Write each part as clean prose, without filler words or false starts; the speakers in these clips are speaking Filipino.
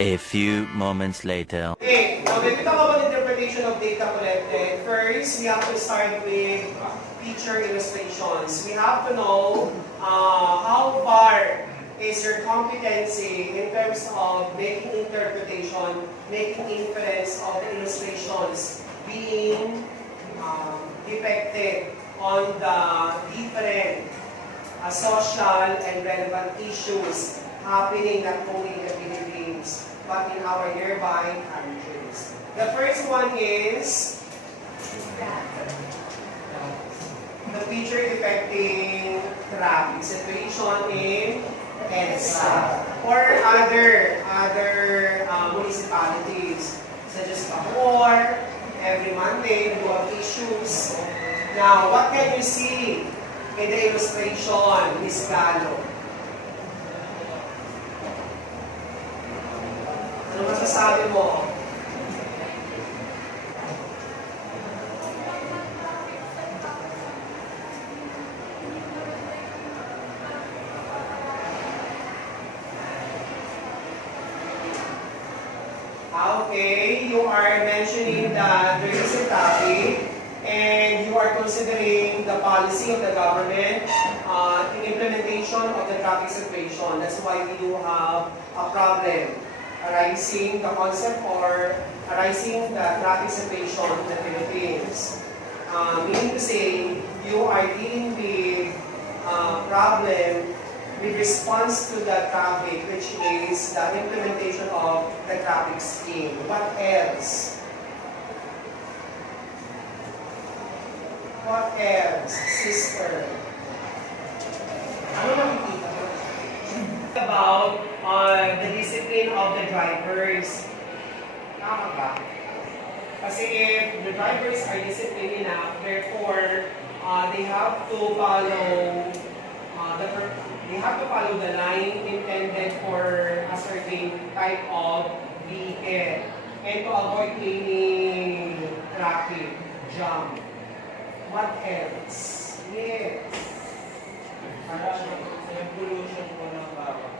A few moments later. Okay, now when we talk about interpretation of data collected, first we have to start with feature illustrations. We have to know how far is your competency in terms of making interpretation, making inference of the illustrations being depicted on the different social and relevant issues happening not only in the Philippines, but in our nearby countries. The first one is the feature depicting traffic situation in EDSA or other municipalities such as Bacoor. Every Monday, we have issues. Now, what can you see in the illustration, Ms. Galo? Ano masasabi mo? Okay, you are mentioning that there is a traffic and you are considering the policy of the government in implementation of the traffic situation. That's why we do have a problem arising the concept or arising the traffic situation in the Philippines. Meaning to say, you are dealing with problem with response to the traffic, which is the implementation of the traffic scheme. What else? What else, sister? Ano nakikita mo? About the discipline of the drivers. Tama ba? Kasi if the drivers are disciplined enough, therefore, they have to follow the line intended for a certain type of vehicle and to avoid any traffic jam. What else? Yes. Yung pollution po ng bawat.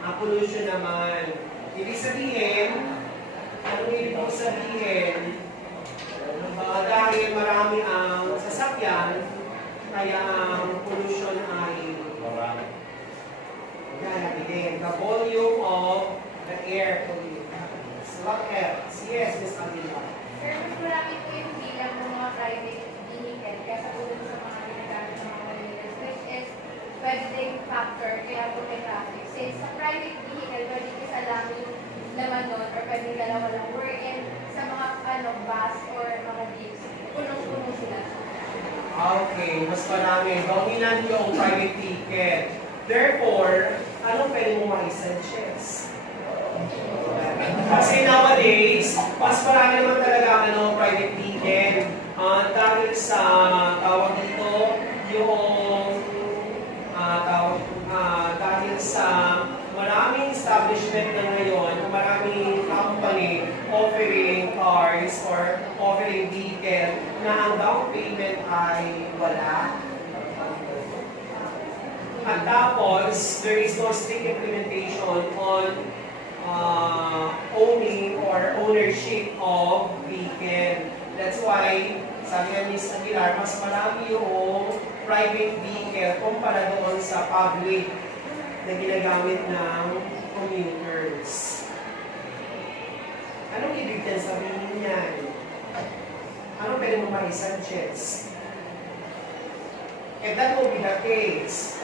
Ang pollution naman. Ibig sabihin, ano ibig sabihin? Dahil marami ang sasakyan, kaya ang pollution ay nagiging the volume of the air pollutants. What else? Yes, Ms. Amila. Sir, mas marami po yung bilang ng mga private vehicle kaya sa tulong sa mga ginagamit ng mga Malaysians, which is pwedeng factor kaya po may traffic. Since sa private vehicle, pwedeng isa lang yung laman nun or pwedeng dalawa lang. Wherein sa mga bus or mga jeeps, punong-puno sila. Okay, mas marami. Dominant yung private vehicle. Therefore, anong pwede mo ma-suggest? Kasi nowadays, mas marami naman talaga private vehicle. Dahil sa tawag dito, yung dahil sa maraming establishment na ngayon, maraming company offering cars or offering vehicle na ang down payment ay wala. At tapos, there is no strict implementation on owning or ownership of vehicle. That's why, sabi nga Ms. Aguilar, mas marami yung private vehicle kumpara doon sa public na ginagamit ng commuters. Anong ibig din sabihin niyan? Anong pwede mo ma-suggest? If that will be the case,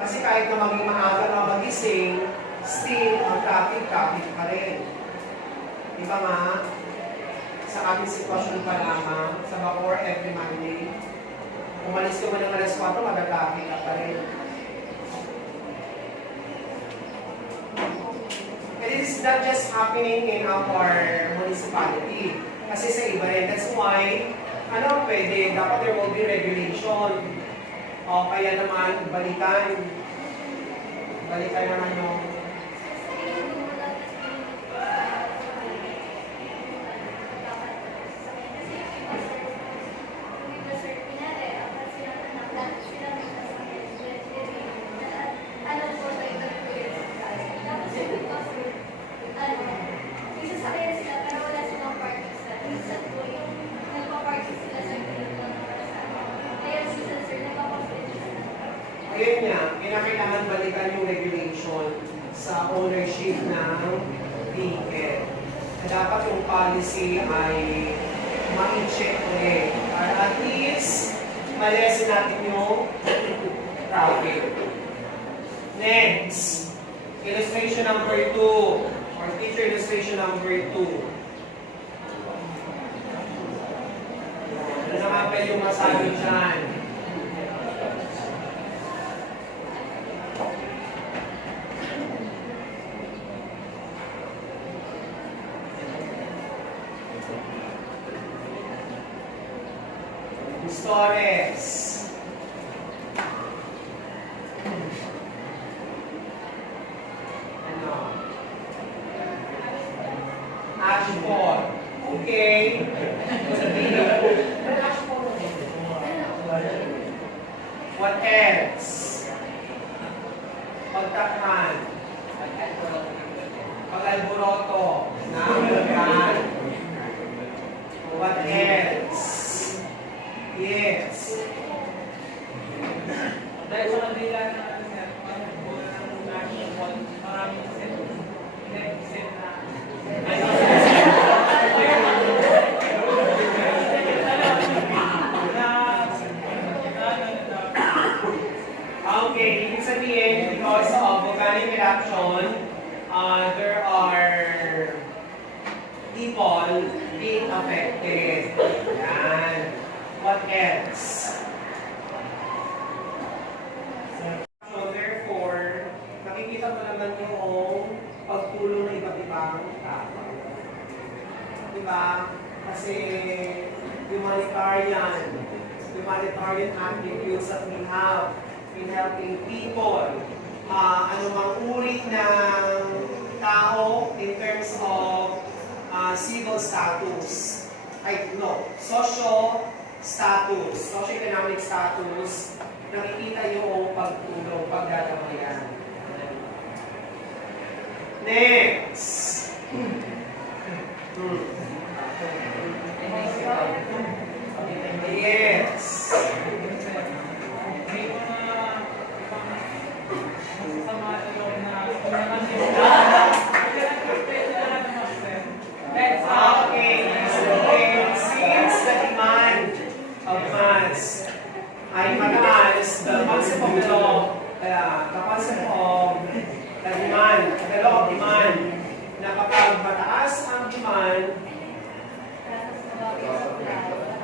kasi kahit na maging maaga na magising, still, ang traffic pa rin. Di ba nga? Sa ating sitwasyon pa lamang, sa Bacoor every Monday, umalis ka mo ng alas 4, mag-traffic ka pa rin. And this is not just happening in our municipality. Kasi sa iba rin. That's why, pwede, dapat there will be regulation. O kaya naman, balikan naman yung ganyan, kailangan balikan yung regulation sa ownership ng vehicle. Dapat yung policy ay ma-check ulit para at least malesen natin yung traffic. Next, illustration number 2 or teacher illustration number 2. Ano naman pa yung masabi dyan? Stores. Ano? Ashford. Okay. What else? Pagtakhan. Pag-alboroto. Nakakagyan. What else? Yes. Dahil sa kanila na ano sir, maraming set na Okay, ibig sabihin, because of volcanic eruption, there are people being affected. Yan. What else? So therefore, nakikita mo naman yung pagtulong ng iba't ibang tao. Diba? Kasi humanitarian attributes that we have in helping people. Anumang uri ng tao in terms of civil status. Socio-economic status, nakikita yung pagtulong, pagdadamayan. Next. Yes. may mga masasama sa loob na Okay, since the demand of funds ay mataas, the concept of the law, the concept of the demand, the law of demand, na kapag mataas ang demand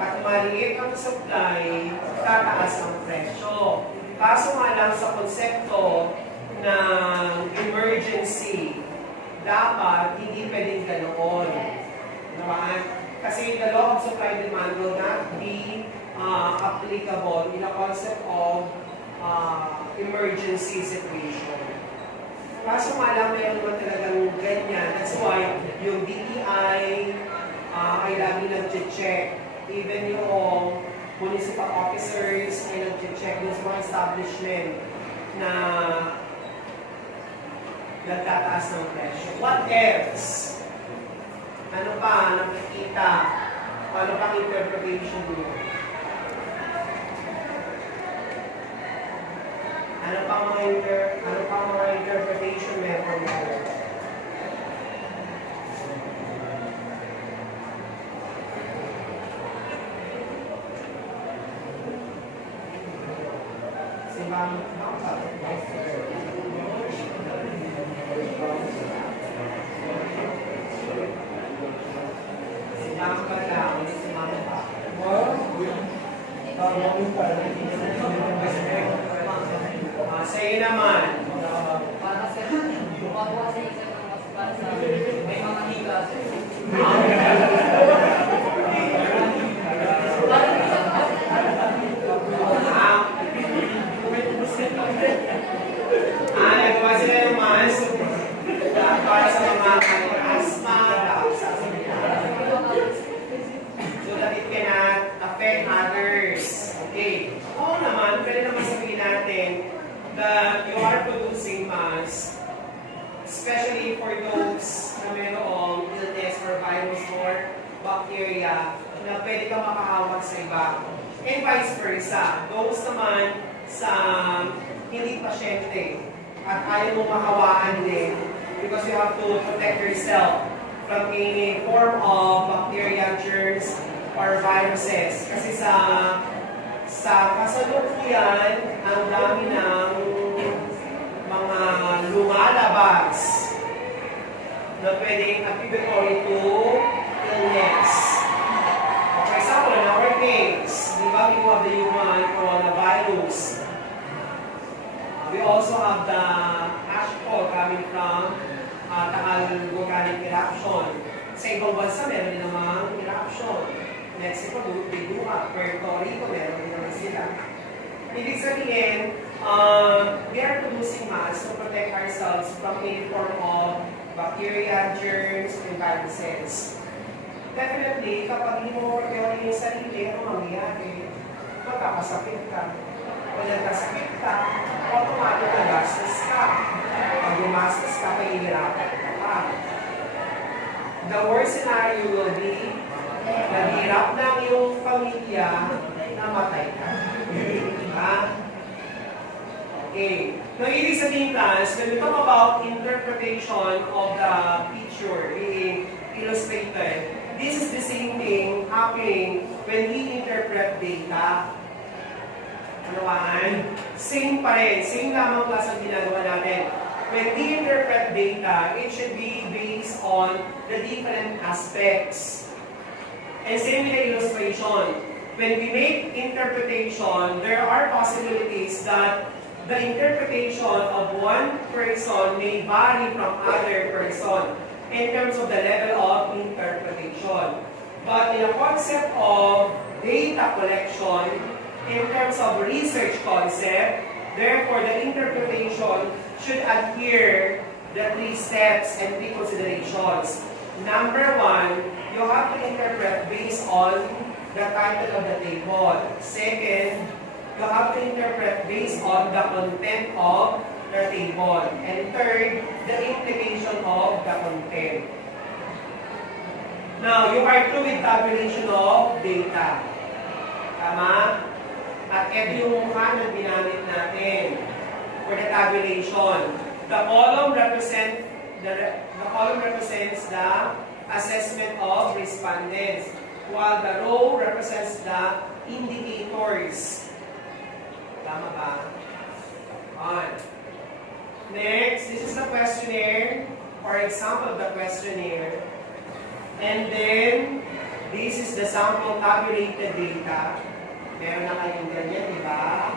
at maliit ang supply, tataas ang presyo. Kaso nga lang sa konsepto ng emergency, dapat hindi pwedeng ganoon. Naman? Kasi the law of supply and demand will not be applicable in a concept of emergency situation. Kaso nga lang, meron naman talagang ganyan. That's why yung DTI ay lagi nag-check. Even yung municipal officers ay nag-check dun sa mga establishment na nagtataas ng presyo. What else? Ano pa nakikita? Ano pang interpretation mo? Ano pang mga interpretation meron mo? Si Ma'am sa'yo naman. Para sa bukawa sa isa ng mas para sa may mga higas. Nagawa sila ng mask para sa mga asthma, so that it cannot affect others. Okay. Oo naman, pwede naman sabihin natin that you are producing mask, especially for those na mayroong illness or virus or bacteria na na pwede kang makahawak sa iba. And vice versa. Those naman sa hindi pasyente at ayaw mong mahawakan din because you have to protect yourself from any form of bacteria, germs, or viruses. Kasi sa kasalukuyan, ang dami ng mga lumalabas na pwedeng attributary to illness. For example, in our case, di ba, we have the human coronavirus. We also have the ash fall coming from Taal volcanic eruption. Sa ibang bansa, meron din namang eruption. Mexico, they do have. Puerto Rico, meron din naman sila. Ibig sabihin, we are producing masks to protect ourselves from any form of bacteria, germs, and viruses. Definitely, kapag hindi mo protect yung sarili, ano mangyayari? Magkakasakit ka. Kung nagkasakit ka, automatic na gastos ka. Pag gumastos ka, pahihirapan ka pa. The worst scenario will be, naghirap ng iyong pamilya, namatay ka. Ha? Okay. Now, ibig sabihin guys, when we talk about interpretation of the picture being illustrated, this is the same thing happening when we interpret data. Ano ba? Same pa rin. Same lamang class ang ginagawa natin. When we interpret data, it should be based on the different aspects. And same with the illustration. When we make interpretation, there are possibilities that the interpretation of one person may vary from other person in terms of the level of interpretation. But in a concept of data collection, in terms of research concept, therefore the interpretation should adhere the 3 steps and 3 considerations. Number 1, you have to interpret based on the title of the table. Second, you have to interpret based on the content of the table. And third, the implication of the content. Now, you are through with tabulation of data. Tama? At ito yung mukha na ginamit natin for the tabulation. The column represents the assessment of respondents, while the row represents the indicators. Tama ba? On. Next, this is the questionnaire, or example of the questionnaire. And then, this is the sample tabulated data. Meron na kayong ganyan, di ba?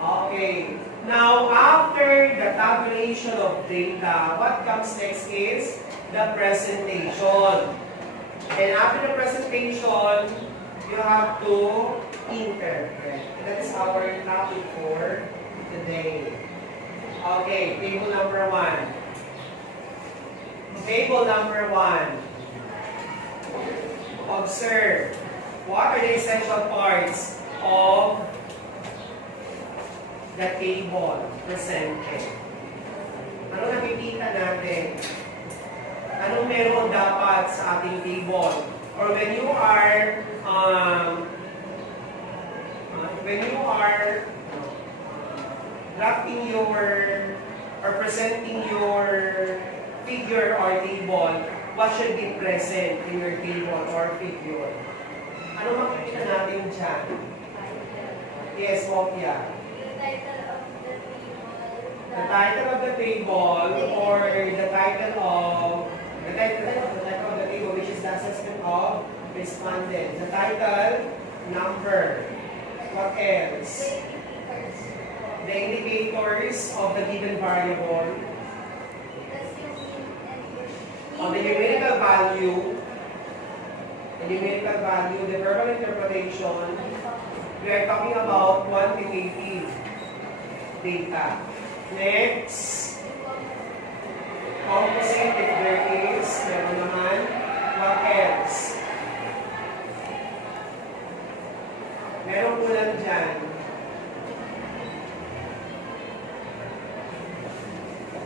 Okay. Now, after the tabulation of data, what comes next is the presentation. And after the presentation, you have to interpret. That is our topic for today. Okay, table number 1. Table number 1. Observe. What are the essential parts of the table presented? Ano nakikita natin? Anong meron dapat sa ating table? Or when you are drafting your or presenting your figure or table, what should be present in your table or figure? Ano makikita natin dyan? Yes, Mopia. The title of the table or the title of the table, which is the assessment of respondent. The title, number. What else? The indicators of the given variable. On the numerical value. The numerical value, the verbal interpretation. We are talking about quantitative data. Next, composite if there is, meron naman. What else? Meron kulang dyan.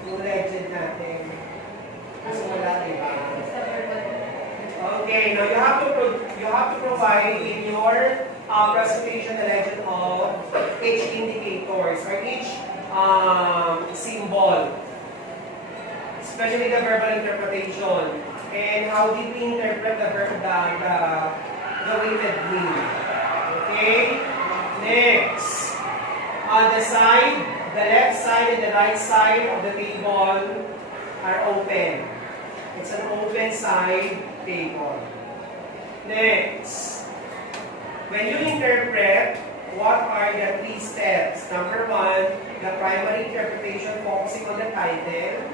Yung legend natin. Kasi wala, diba? Okay, now you have to provide in your presentation the legend of each indicators or each symbol, especially the verbal interpretation, and how did we interpret the weighted mean. Okay? Next. On the side, the left side and the right side of the table are open. It's an open side table. Next. When you interpret, what are the 3 steps? Number 1, the primary interpretation focusing on the title.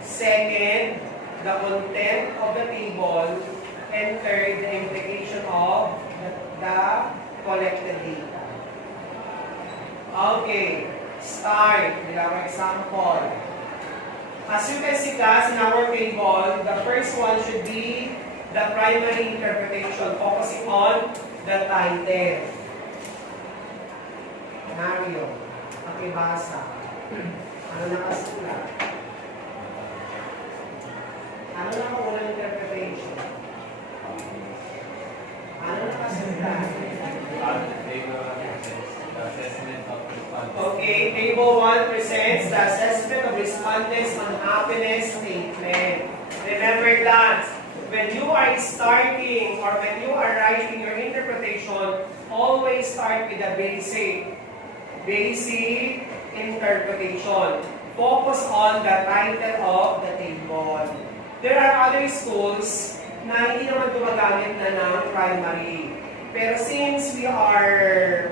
Second, the content of the table. And third, the implication of the collected data. Okay, start with our example. As you can see, class, in our table, the first one should be the primary interpretation, focusing on the title. Mario, pakibasa. Ano nakasulat? Ano nakaunang interpretation? Ano nakasulat? Okay, table 1 presents the assessment of respondents on happiness statement. Remember, class, when you are starting or when you are writing your interpretation, always start with the basic interpretation. Focus on the title of the table. There are other schools na hindi naman gumagamit na ng primary. Pero since we are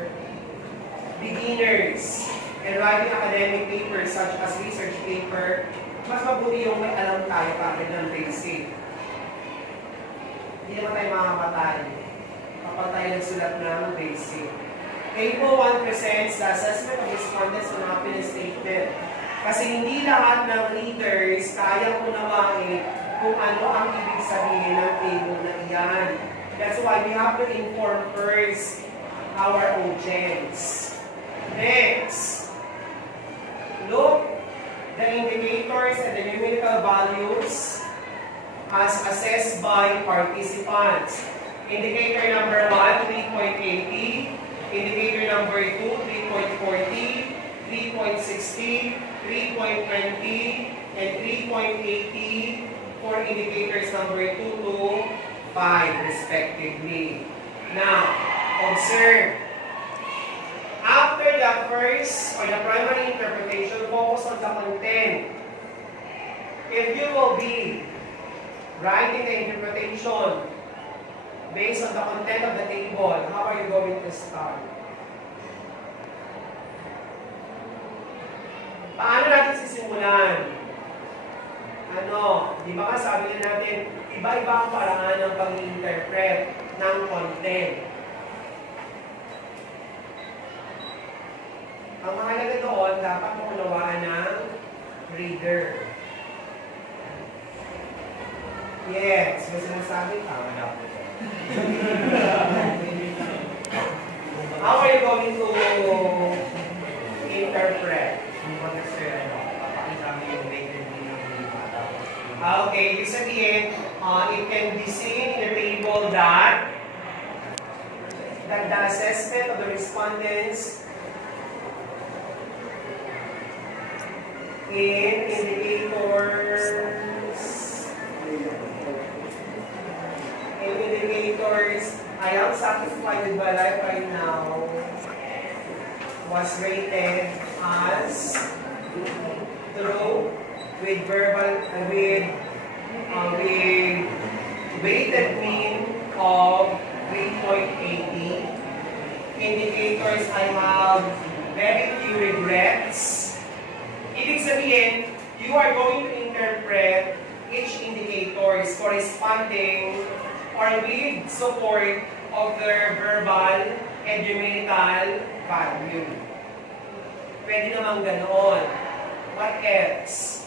beginners and writing academic papers such as research paper, mas mabuti yung may alam tayo kagad ng basic. Hindi naman tayo makapatay kapag tayo nagsulat ng basic. Table 1 presents the assessment of respondents on happiness statement. Kasi hindi lahat ng readers kayang unawain kung ano ang ibig sabihin ng table na iyan. That's why we have to inform first our audience. Next, look the indicators and the numerical values as assessed by participants. Indicator number 1, 3.80. Indicator number 2, 3.40, 3.60, 3.20, and 3.80 for indicators number 2 to 5 respectively. Now, observe. After the first or the primary interpretation, focus on the content. If you will be writing the interpretation based on the content of the table, how are you going to start? Paano natin sisimulan? Di ba sabi natin, iba-iba ang paraan ng pag-interpret ng content. Ang mahalaga doon, dapat maunawaan ng reader. Yes, may sinasabi ka. How are you going to interpret? Okay, ibig sabihin, it can be seen in the table that the assessment of the respondents in indicators, I am satisfied with my life right now, was rated as true with verbal with weighted mean of 3.80. Indicators, I have very few regrets. Ibig sabihin, you are going to interpret each indicators corresponding or with support of their verbal and numerical value. Pwede naman ganoon. What else?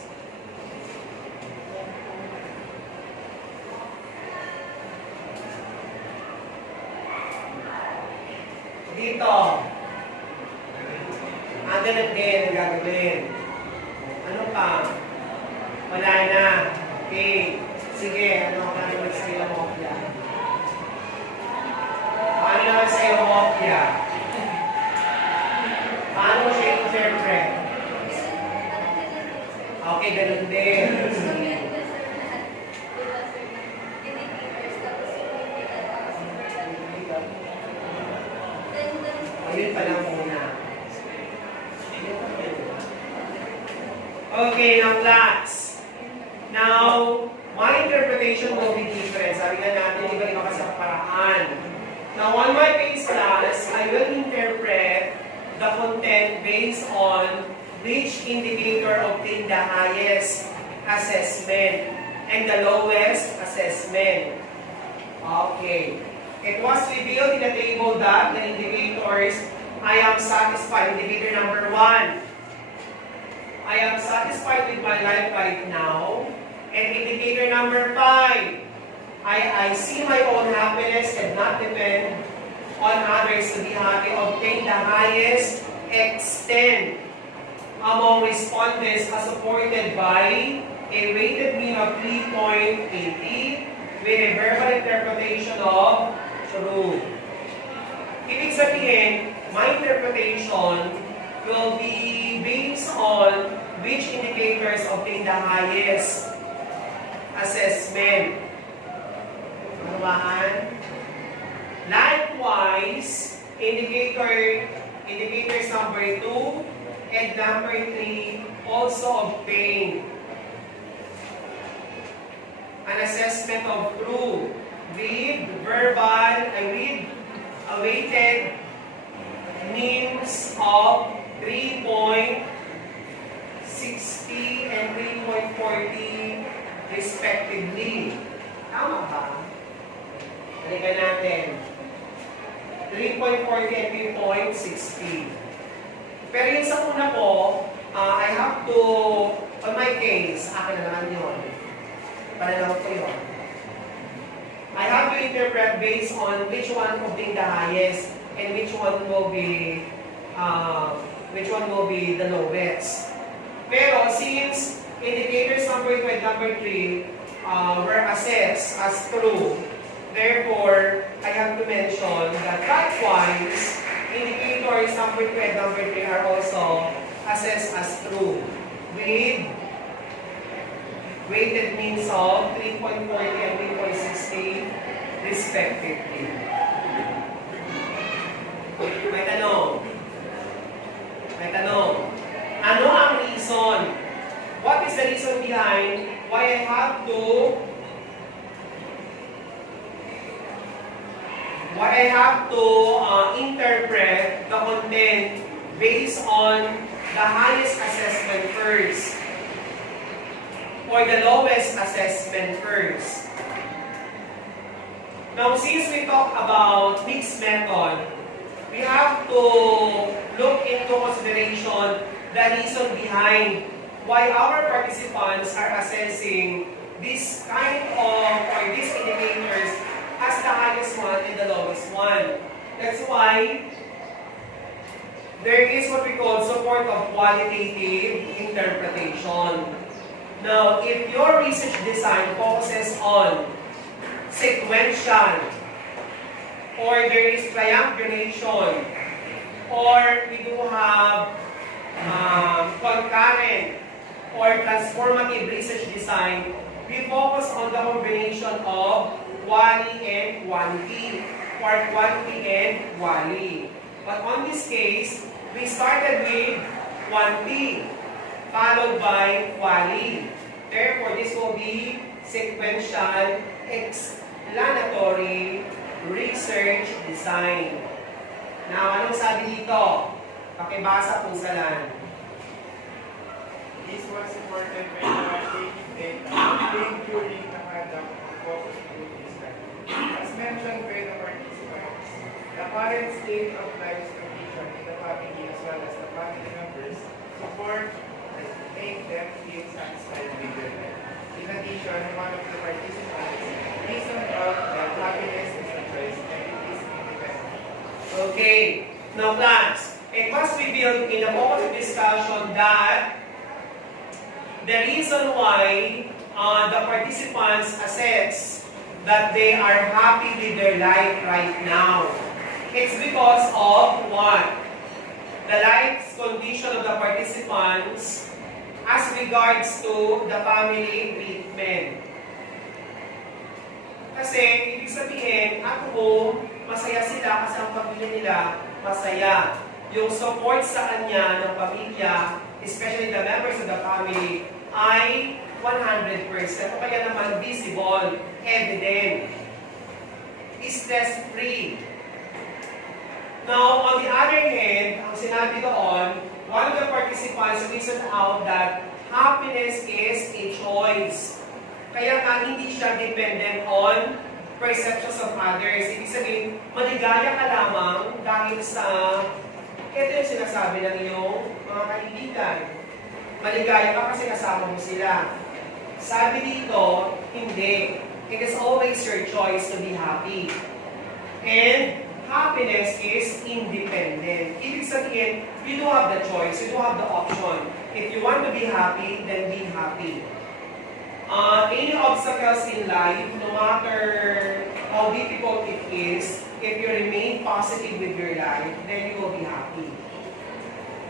Dito. Again and again ang gagawin. Ano pa? Wala na. Okay. Sige, ano ka na mag-scale mo yan? Yeah. Paano mo siya interpret? Okay, ganun din. Ayun pa lang muna. Okay, now class. Now, my interpretation will be different. Sabi nga natin, iba-iba kasi ang paraan. Now, on my base class, I will interpret the content based on which indicator obtained the highest assessment and the lowest assessment. Okay. It was revealed in the table that the indicators, I am satisfied. Indicator number 1. I am satisfied with my life right now. And indicator number 5. I see my own happiness and not depend on others to be happy. Obtain the highest extent among respondents as supported by a weighted mean of 3.80 with a verbal interpretation of true. Ibig sabihin, my interpretation will be based on which indicators obtain the highest assessment. Ano? Likewise, indicators number 2 and number 3 also obtain an assessment of true with a weighted means of 3.60 and 3.40 respectively. Tama ba? Halika natin. 3.40 and 3.60. Pero yung sa una po, I have to, on my case, akin na naman yun. Pananaw ko yun. I have to interpret based on which one obtained the highest and which one will be the lowest. Pero since indicators number 2 and number 3 were assessed as true, therefore I have to mention that likewise indicators number 2 and number 3 are also assessed as true with weighted means of 3.40 and 3.60 respectively. May tanong. Ano ang reason? What is the reason behind why I have to interpret the content based on the highest assessment first or the lowest assessment first? Now, since we talk about mixed method, we have to look into consideration the reason behind why our participants are assessing this kind of, or these indicators as the highest one and the lowest one. That's why there is what we call support of qualitative interpretation. Now, if your research design focuses on sequential, or there is triangulation, or we do have concurrent or transformative research design, we focus on the combination of quali and quantity, or quantity and quali. But on this case, we started with quantity, followed by quali. Therefore, this will be sequential explanatory research design. Now, anong sabi dito? Pakibasa po sa lan. This was supported by the taking data obtained during the conduct of focus group study. As mentioned by the participants, the current state of life's condition in the family as well as the family members support and make them feel satisfied with their life. In addition, one of the participants reasoned out that happiness is a choice and it is independent. Okay. Now, class, it was revealed in the focus discussion that the reason why the participants assess that they are happy with their life right now It's because of what? The life's condition of the participants as regards to the family treatment. Kasi, ibig sabihin, at home, masaya sila kasi ang pamilya nila masaya. Yung support sa kanya ng pamilya, especially the members of the family, ay 100%. O kaya naman visible, evident, stress-free. Now, on the other hand, ang sinabi doon, one of the participants reasoned out that happiness is a choice. Kaya nga hindi siya dependent on perceptions of others. Ibig sabihin, maligaya ka lamang dahil sa, ito yung sinasabi ng iyong mga kaibigan. Maligaya ka kasi kasama mo sila. Sabi dito, hindi. It is always your choice to be happy. And happiness is independent. Ibig sabihin, you do have the choice, you do have the option. If you want to be happy, then be happy. Any obstacles in life, no matter how difficult it is, if you remain positive with your life, then you will be happy.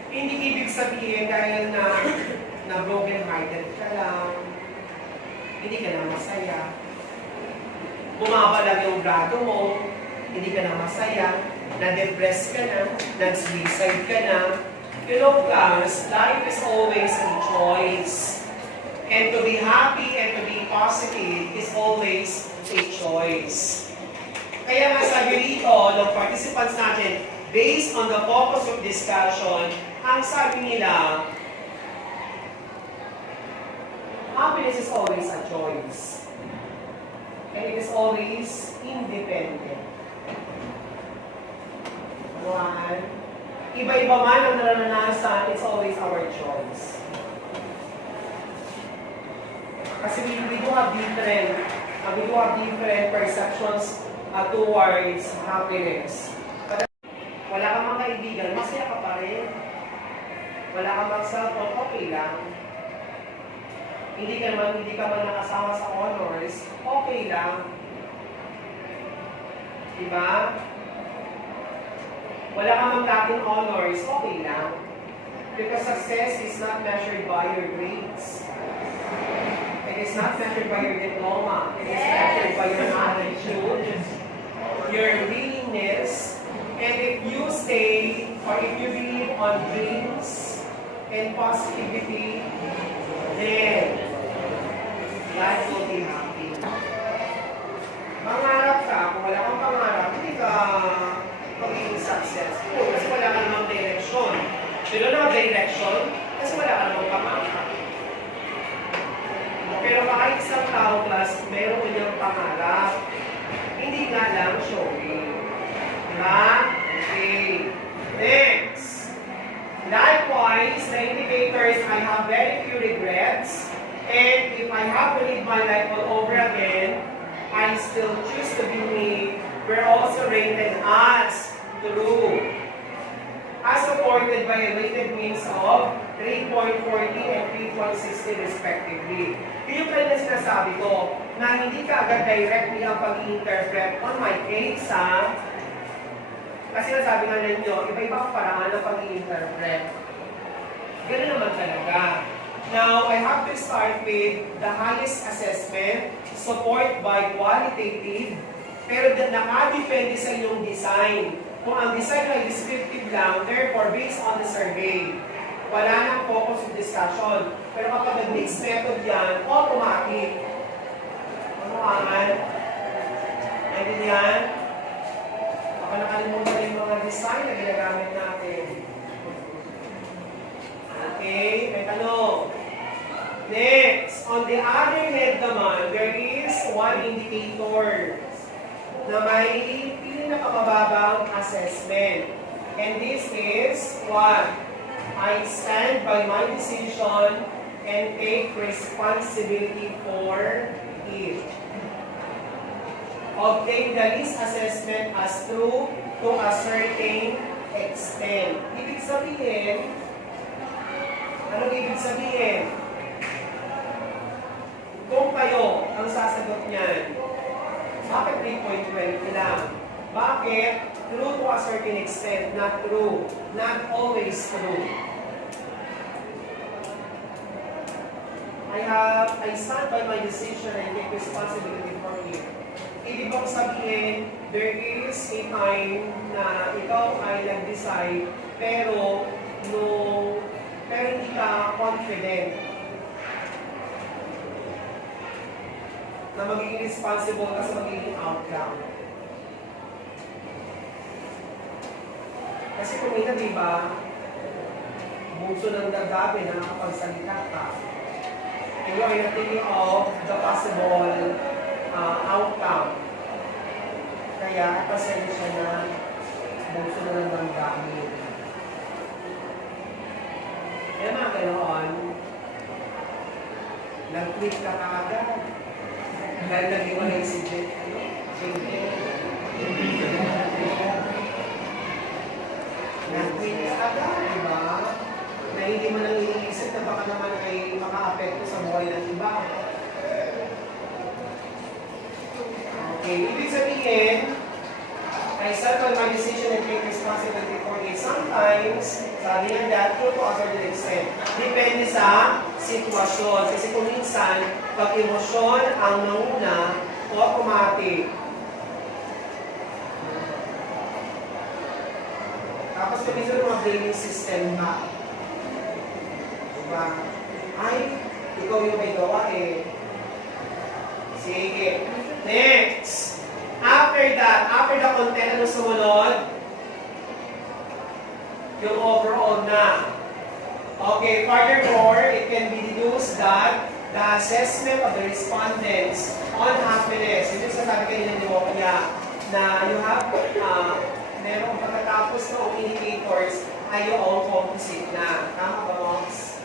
Hindi ibig sabihin dahil na broken-hearted ka lang, hindi ka na masaya. Bumaba lang yung grado mo, hindi ka na masaya, na-depress ka na, nag-suicide ka na. You know, guys, life is always a choice. And to be happy and to be positive is always a choice. Kaya nga sabi rito ng participants natin, based on the focus of discussion, ang sabi nila, happiness is always a choice. And it is always independent. One, iba-iba man ang naranasan, it's always our choice. Kasi we do have different perceptions towards happiness. Wala kang mga kaibigan, masaya ka pa rin. Wala kang mag-cellphone, okay lang. Hindi ka man nakasama sa honors, okay lang. Diba? Wala kang mag-Latin honors, okay lang. Because success is not measured by your grades. It is not measured by your diploma. It is measured by your attitude, your willingness, and if you stay or if you believe on dreams and positivity, then life will be happy. Mangarap ka, kung wala kang pangarap, hindi ka magiging successful kasi wala ka namang direction. You don't have direction kasi wala ka namang pangarap. Pero kahit isang tao class, meron niyang pangarap. Hindi nga lang showing. Diba? Okay. Next. Likewise, the indicators, I have very few regrets. And if I have to live my life all over again, I still choose to be me. We're also rated as true. As supported by a weighted means of 3.40 and 3.60 respectively. Yun yung kaya sinasabi ko, na hindi ka agad directly ang pag-i-interpret on my case, ha? Kasi nasabi nga ninyo, iba-iba ang paraan ng pag-i-interpret. Ganun naman talaga. Now, I have to start with the highest assessment, support by qualitative, pero nakadepende sa iyong design. Kung ang design ay descriptive lang, therefore, based on the survey, wala nang focus of discussion. Pero kapag nag-mixed method yan, automatic. Ano angan? Naintindihan? Baka nakalimutan yung mga design na ginagamit natin. Okay, may tanong. Next, on the other hand naman, there is one indicator na may pinakamababang assessment. And this is what? I stand by my decision and take responsibility for it. Obtain the least assessment as true to a certain extent. Ibig sabihin, ano ibig sabihin? Kung kayo ang sasagot niyan, bakit 3.20 lang? Bakit? True to a certain extent, not true. Not always true. I stand by my decision and take responsibility for it. Ibig bang sabihin, there is a time na ikaw ay nag-decide, pero hindi ka confident na magiging responsible ka sa magiging outcome. Kasi kung ito, di ba, bukso ng dagdabi na nakapagsalita ka, and you are not thinking of the possible outcome. Kaya, pasensya na, bukso na ng dagdabi. Kaya mga ganoon, nag-quit ka kaagad. Dahil nag-iwalay si Jen. Nag-quit ka agad, di ba? Na hindi mo nang iniisip na baka naman ay maka-apekto sa buhay ng iba. Okay, ibig sabihin, I settle my decision and take responsibility for it. Sometimes, sabi nga that, true to a certain extent. Depende sa sitwasyon. Kasi kung minsan, pag emosyon ang nauna, automatic. Tapos kung minsan mga blaming system ba? Diba? Ay, ikaw yung may gawa eh. Sige. Next. After that, after the content, ano sumunod? Yung overall na. Okay, furthermore, it can be deduced that the assessment of the respondents on happiness, yun yung sasabi kayo ng Dimokya, na you have, meron pagkatapos ng indicators ay yung composite na. Tama ba, Moms?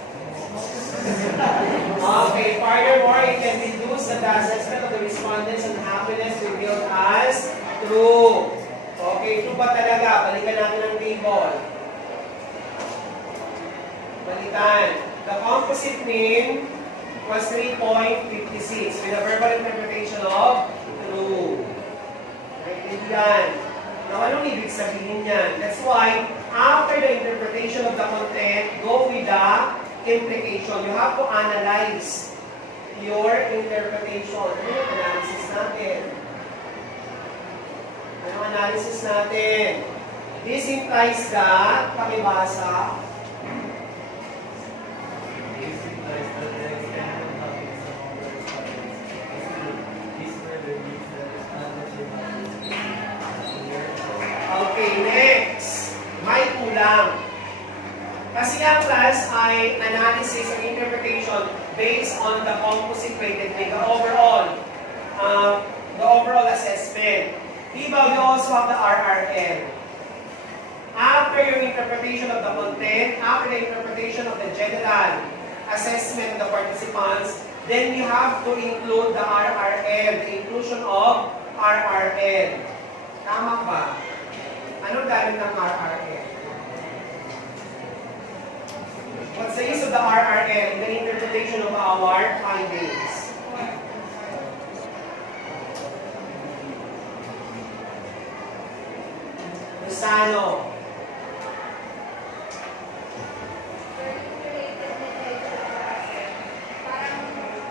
Okay, furthermore, it can be deduced that the assessment of the respondents on happiness revealed as true. Okay, true ba talaga? Balikan natin ang table. Balikan. The composite mean was 3.56 with a verbal interpretation of true. Naintindihan. Now, anong ibig sabihin yan? That's why, after the interpretation of the content, go with the implication. You have to analyze your interpretation. Ano yung analysis natin? Anong analysis natin? This implies that, pakibasa, okay, next. May kulang. Kasi ang class ay analysis and interpretation based on the composite weighted way, the overall assessment. Diba, we also have the RRL. After your interpretation of the content, after the interpretation of the general assessment of the participants, then we have to include the RRL, the inclusion of RRL. Tama ba? Anong gamit ng RRL? What's the use of the RRL in the interpretation of our findings? Lusano. Parang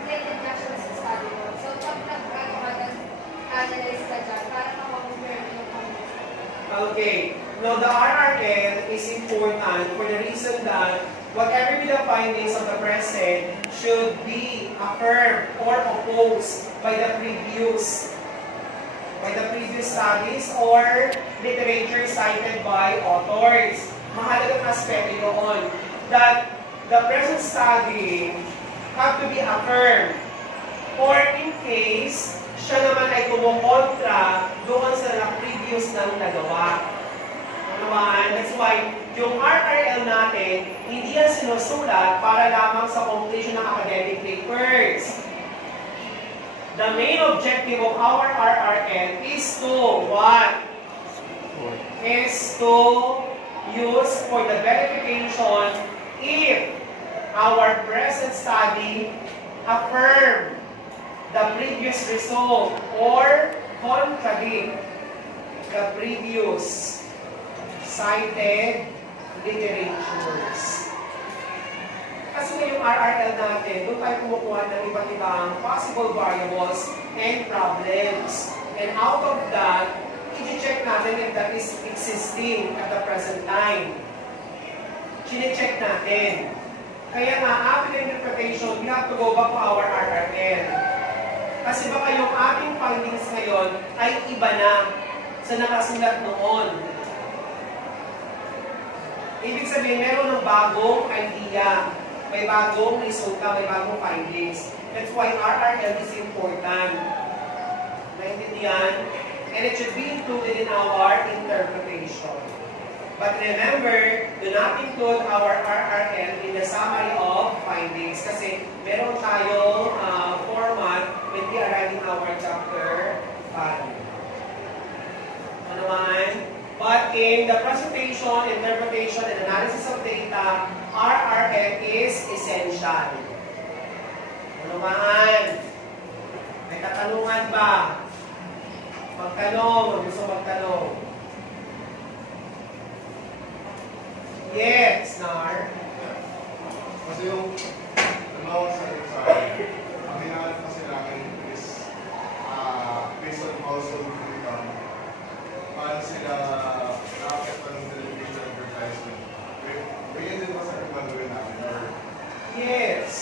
related na siya sa study mo. So, pag nag-analyze ka dyan, parang makakompare mo yung Okay. Now, the RRL is important for the reason that whatever be the findings of the present should be affirmed or opposed by the previous studies or literature cited by authors. Mahalagang aspeto yun that the present study have to be affirmed or in case siya naman ay kumukontra doon sa previous nang nagawa. That's why yung RRL natin, hindi yan sinusulat para lamang sa completion ng academic papers. The main objective of our RRL is to what? Is to use for the verification if our present study affirm the previous result or contradict the previous cited literatures. Kasi ngayong RRL natin, doon tayo kumukuha ng iba't ibang possible variables and problems. And out of that, i-check natin if that is existing at the present time. Chine-check natin. Kaya nga, after interpretation, we have to go back to our RRL. Kasi baka yung ating findings ngayon ay iba na sa nakasulat noon. Ibig sabihin, meron ng bagong idea. May bagong resulta, may bagong findings. That's why RRL is important. Naintindihan? And it should be included in our interpretation. But remember, do not include our RRL in the summary of findings kasi meron tayong format when we are writing our chapter 5. Ano naman? But in the presentation, interpretation, and analysis of data, RRL is essential. Ano naman? May katanungan ba? Magtanong, gusto magtanong. Yes, Nar. Kasi yung halimbawa sa akin, ang hinahanap kasi namin is based on household income. Paano sila nakakita ng television advertisement? Ganyan din ba sa gagawin namin? Or, Yes.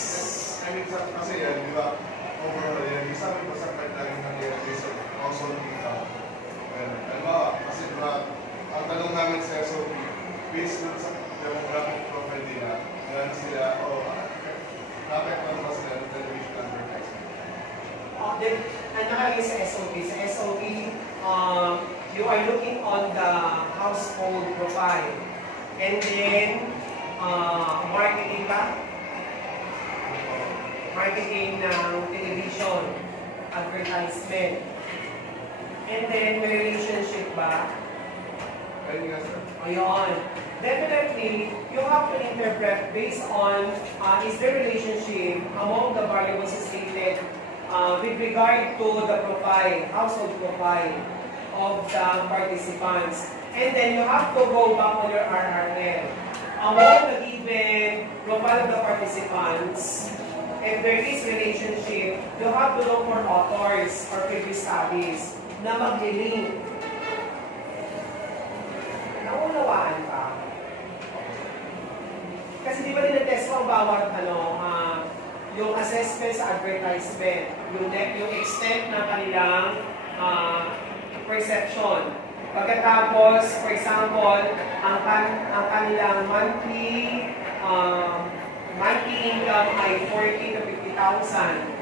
I mean, kasi yan, di ba? Overall yan, yung sabi ko sa card lagi nangyayari based on household income. Halimbawa, kasi di ba, ang tanong namin sa SOP, based on sa demographic profile nila, yan sila, nakakita ba sila ng television advertisement? Then, ang nakalagay sa SOP, you are looking on the household profile. And then, marketing ba? Marketing ng television, advertisement. And then, may relationship ba? Ayun nga sir. Ayun. Definitely, you have to interpret based on is there relationship among the variables stated with regard to the profile, household profile of the participants. And then you have to go back on your RRL. Among the given profile of the participants, if there is relationship, you have to look for authors or previous studies na mag-link. Naunawaan pa. Kasi di ba nila-test mo bawat yung assessment sa advertisement, yung extent ng kanilang perception. Pagkatapos, for example, ang kanilang monthly income ay 40 to 50,000.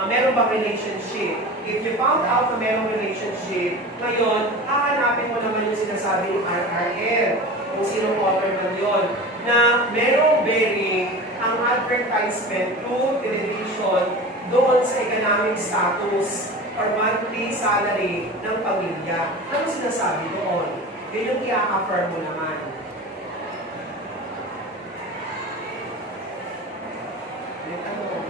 Meron bang relationship? If you found out na merong relationship, ngayon, hahanapin mo naman yung sinasabing RRL, kung sinong author man yun, na merong bearing ang advertisement to television doon sa economic status or monthly salary ng pamilya. Ano sinasabi doon? Yun yung i-affirm mo naman. Yung tanong.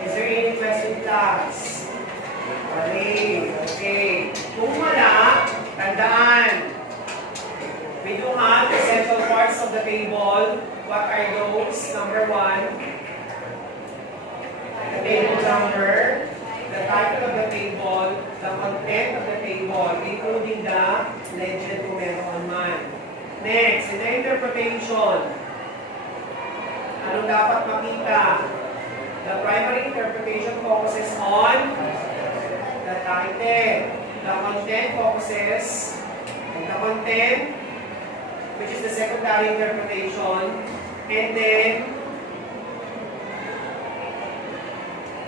Is there any question, class? Okay. Kung wala, tandaan. We do have essential parts of the table. What are those? Number 1, the table number, the title of the table, the content of the table, including the legend kung meron man. Next, in the interpretation, anong dapat makita? The primary interpretation focuses on the title. The content focuses on the content, which is the secondary interpretation, and then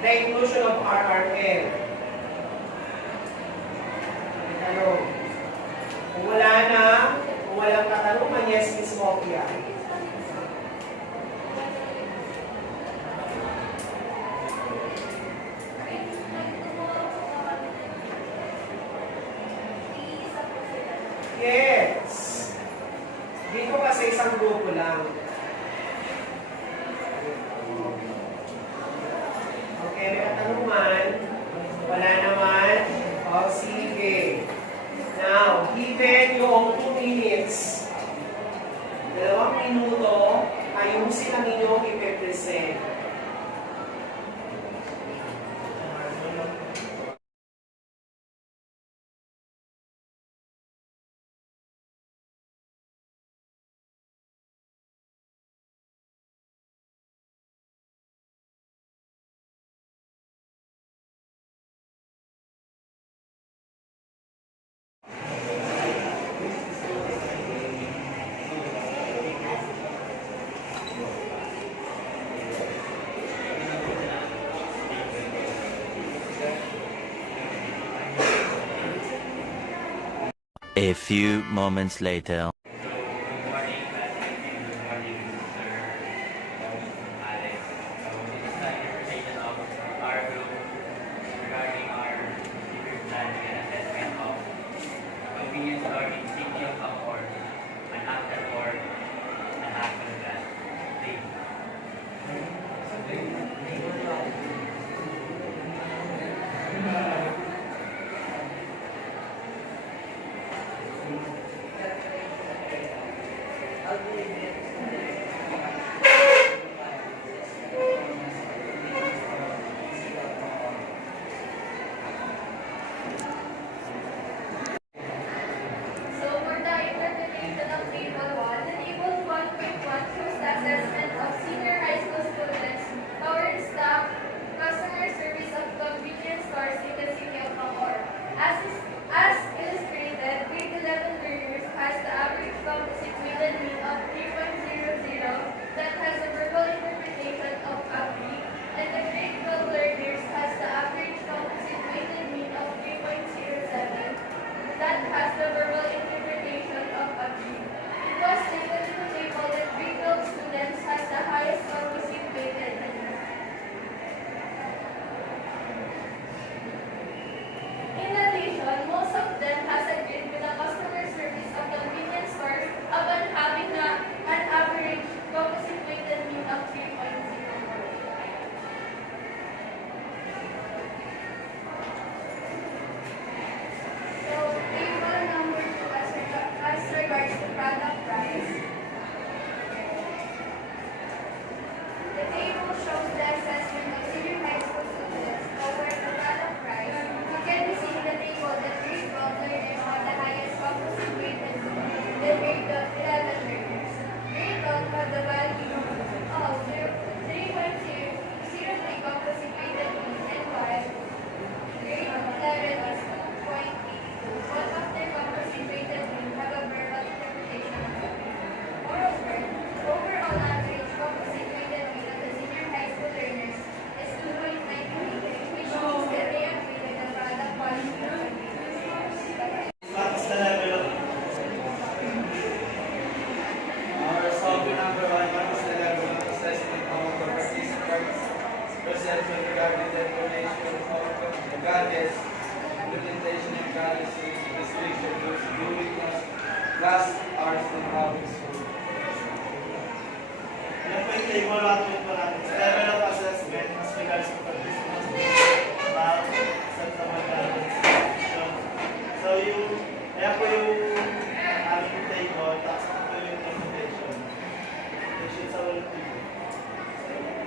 the inclusion of RRL. Tanong. Kung wala na, kung walang katanungan, yes, Ms. Mopia. Yes. Dito kasi isang grupo lang. Okay, may katanungan. A few moments later. Good morning, classmates. Good morning, Mr. Alex. So this is the interpretation of our group regarding our secret plan and assessment of convenience store in City of Bacoor, an after or an after plan. Please. So for the interpretation of Table 1, the Table 1.1 shows the assessment of senior high school students, powered staff, customer service of convenience stores in the city of Bacoor. As illustrated, grade 11 learners has the average composite weighted mean of 3.00 that has a verbal interpretation of ABRI, and the grade 12 learners has the average composite weighted mean of 3.07 that has the verbal interpretation of ABRI. It was stated in the table that grade 12 students has the highest composite weighted mean. In addition, most of them has agreed with the customer service of convenience stores upon having an average composite weighted mean of 3.04. So, table number 2 as regards to product price. The table shows the assessment of senior high school students over the product price. You can see in the table that grade 12 learners have the highest composite weighted mean, the grade 11 learners. Grade 12 have the value of 3.03 composite weighted mean, and while grade 11 is 2.82. One of their composite weighted mean have a verbal interpretation of the mean. Moreover, overall average composite weighted mean of the senior high school learners is 2.93, which means that they agree with the product quality of the mean. What's the level of our solving number 1? What is the level of assessment of the participants' perception regarding the information of the gadgets, implementation of gadgets, restriction during class hours in public school? Yan po yung table natin po natin. Level of assessment as regards to participants' about set of gadgets. So yung, ayan po yung aming table, tapos ito po yung interpretation. Interpretation sa ulit dito.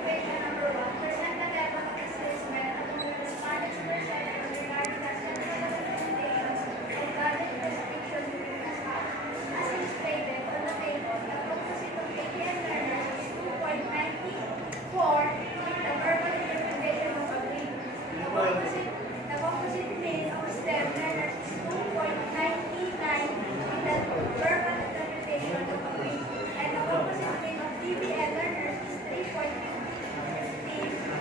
Question number 1. Present the level of assessment along with the Spanish perception regarding the central limitations of gadget restriction during class hours. As illustrated on the table, the composite of ATM learners is 2.94 with the verbal interpretation of ABRI. The composite mean of STEM learners is 2.99 with the verbal interpretation of ABRI. And the composite mean of DBL learners is 3.15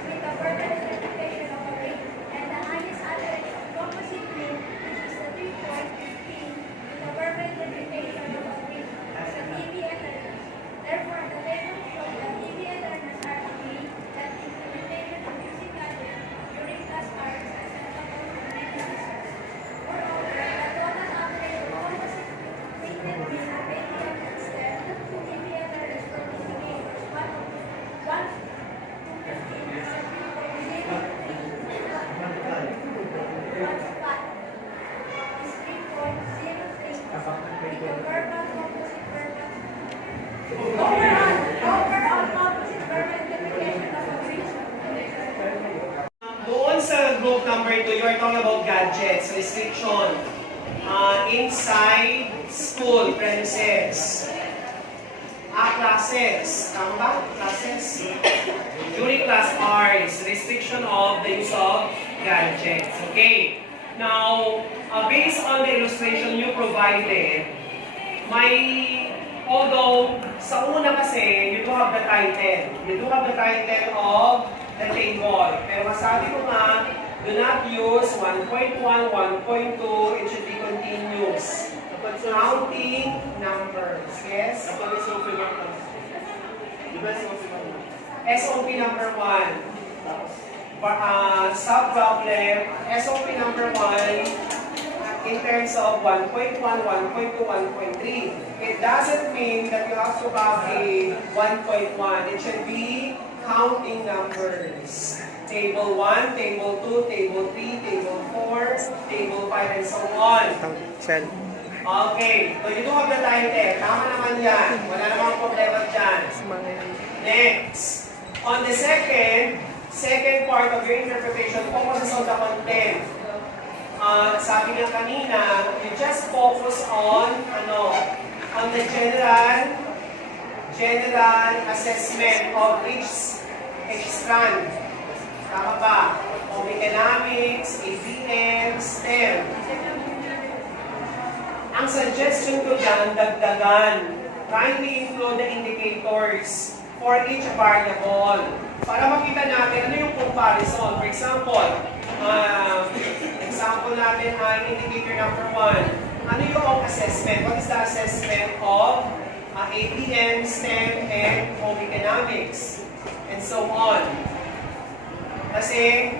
with the verbal interpretation of ABRI. And the highest average composite mean, which is the 3.15 with the verbal interpretation of ABRI, as the DBL learners. Therefore, the table shows that DBL learners are agree that implementation of using gadgets during class hours is acceptable to many users. Moreover, the total average composite weighted mean of ATM and STEM DBL learners for indicators 1 to 15 is a 3.03 overall composite verbal interpretation of ABRI. Doon sa group number 2, you are talking about gadgets, restriction, inside school premises, classes, tama ba? Classes. During class hours, restriction of the use of gadgets. Okay. Now, based on the illustration you provided, although sa una kasi, you do have the title. You do have the title of the table. Pero masabi ko nga, do not use 1.1, 1.2, it should be continuous. Counting numbers. Yes? Kapag SOP lang lang. Di ba SOP lang lang? SOP number 1. Tapos, Sub-problem, SOP number 1, in terms of 1.1, 1.2, 1.3. It doesn't mean that you have to have a 1.1. It should be counting numbers. Table 1, Table 2, Table 3, Table 4, Table 5, and so on. Okay, so you do have the title. Tama naman yan. Wala namang problema dyan. Next. On the second part of your interpretation focuses on the content. Sabi nga kanina, you just focus on the general assessment of each strand. Tama ba? O economics, ABM, STEM. Ang suggestion ko dyan, dagdagan. Kindly include the indicators for each variable. Para makita natin ano yung comparison. For example, example natin ay indicator number 1. Ano yung assessment? What is the assessment of ABM, STEM, and home economics? And so on. Kasi,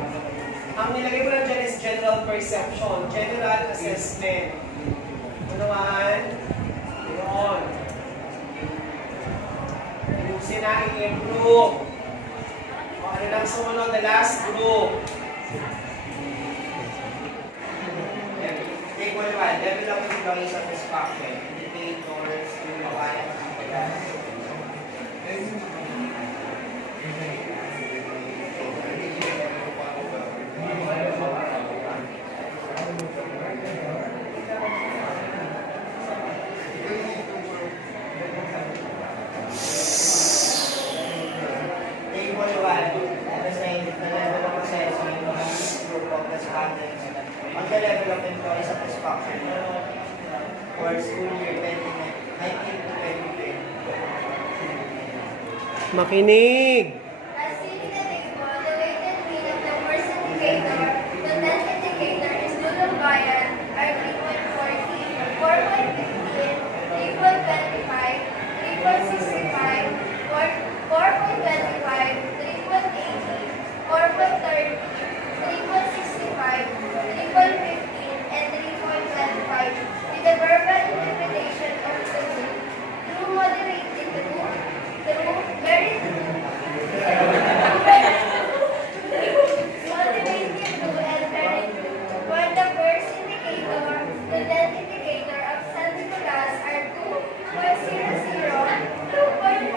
ang nilagay mo na dyan is general perception, general assessment. Ano naman? Yun. Yung sinaing group. O ano lang sumunod, the last group. Take 1, level up of evaluation satisfaction. Indicators, yung makaya ng pagkakas. On the level of employee satisfaction for school year 2019 to 2020. Makinig! As seen in the table, the weighted mean of the first indicator, the 10th indicator is Lulong Bayan are 3.40, 4.15, 3.25, 3.65, 4.25, 3.80, 4.30, 3.65, 3.15, and 3.25 with the verbal interpretation of the group through moderated through very moderated through and very for the first indicator, the 10th indicator of San Nicolas are 2.00, 2.40, 2.80,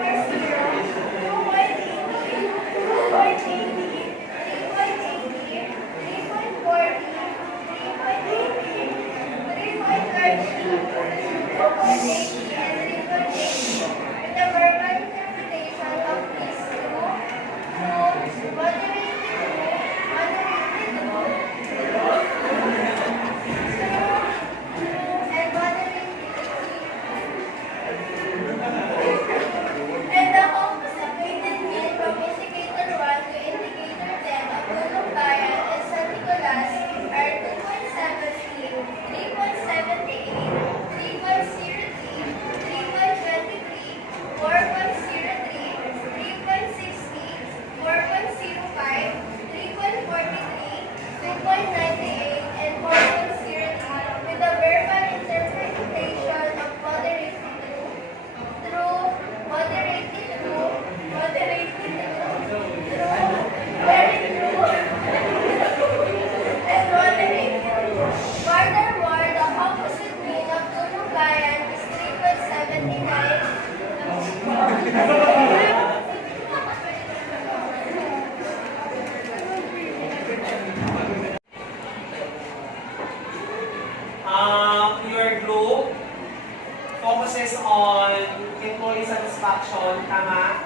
and the opposite weighted mean from indicator 1 to indicator 10 of Lulong Bayan and San Nicolas are 2.70, 3.78, 3.03, 3.23, 4.03, 3.60, 4.05, 3.43, 2.98, and 4.03 with the verbal interpretation of moderated through, moderated through, very true, and moderated through. Furthermore, the opposite mean of Lulong Bayan is 3.79. Your group focuses on employee satisfaction, tama?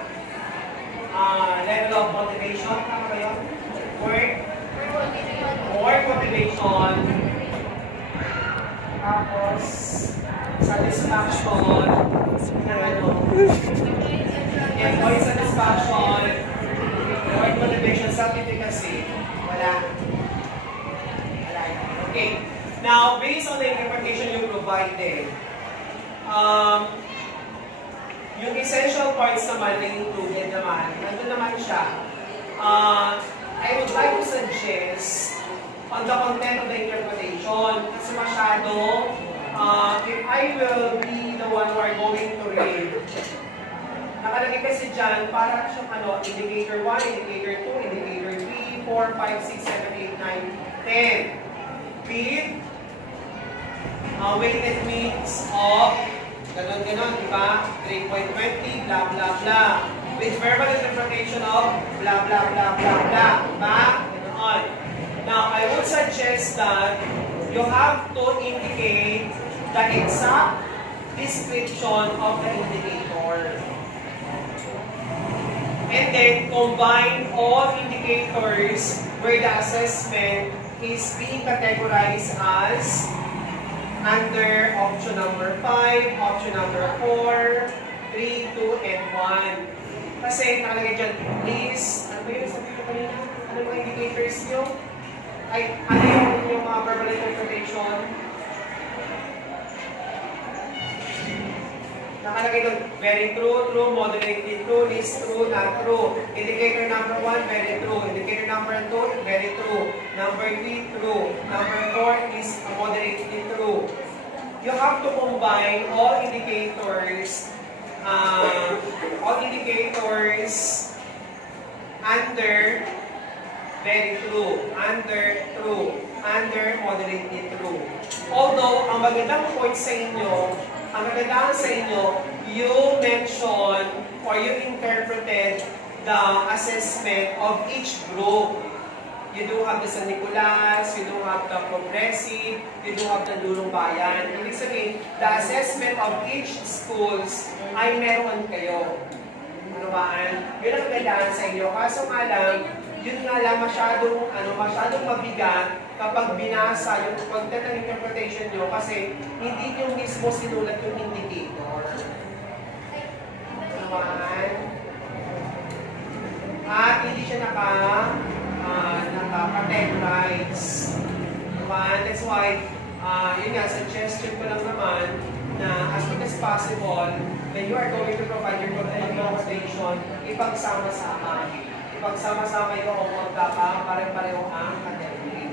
Level of motivation, tama ba yun? Work motivation. Tapos, satisfaction. Employee satisfaction. Work motivation, self-efficacy. Wala. Okay. Now, based on the interpretation you provided, yung essential parts naman na included naman, nandun naman siya. I would like to suggest on the content of the interpretation, kasi masyado, if I will be the one who are going to read, nakalagay kasi dyan, para siyang indicator 1, indicator 2, indicator 3, 4, 5, 6, 7, 8, 9, 10. Read, weighted mix of ganon-ganon, di ba? 3.20, blah, blah, blah. With verbal interpretation of blah, blah, blah, blah, blah. Diba? Ganon. Now, I would suggest that you have to indicate the exact description of the indicator. And then, combine all indicators where the assessment is being categorized as under option number 5, option number 4, 3, 2, and 1. Kasi nakalagay dyan, please, ano ba yun sabi ko kanina? Ano mga indicators nyo? Ay, ano yung mga verbal interpretation? Nakalagay doon, very true, true, moderately true, least true, not true. Indicator number 1, very true. Indicator number 2, very true. Number 3, true. Number 4 is moderately true. You have to combine all indicators under very true, under true, under moderately true. Although, ang magandang point sa inyo, ang magandang sa inyo, you mention or you interpreted the assessment of each group. You do have the San Nicolas, you do have the Progressive, you do have the Dulong Bayan. Ibig sabihin, the assessment of each schools ay meron kayo. Ano ba? Yun ang magandaan sa inyo. Kaso nga lang, yun nga lang masyadong mabigat kapag binasa yung content ng interpretation nyo kasi hindi nyo mismo sinulat yung indicator. Ano ba? At hindi siya naka-categorize. That's why, yun nga, suggestion ko lang naman na as much as possible, when you are going to provide your content interpretation, ipagsama-sama. Ipagsama-sama yung kung magkaka-pare-pareho ang category.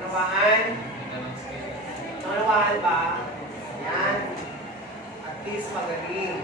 Nawahan? Nawahan ba? Yan. At least magaling.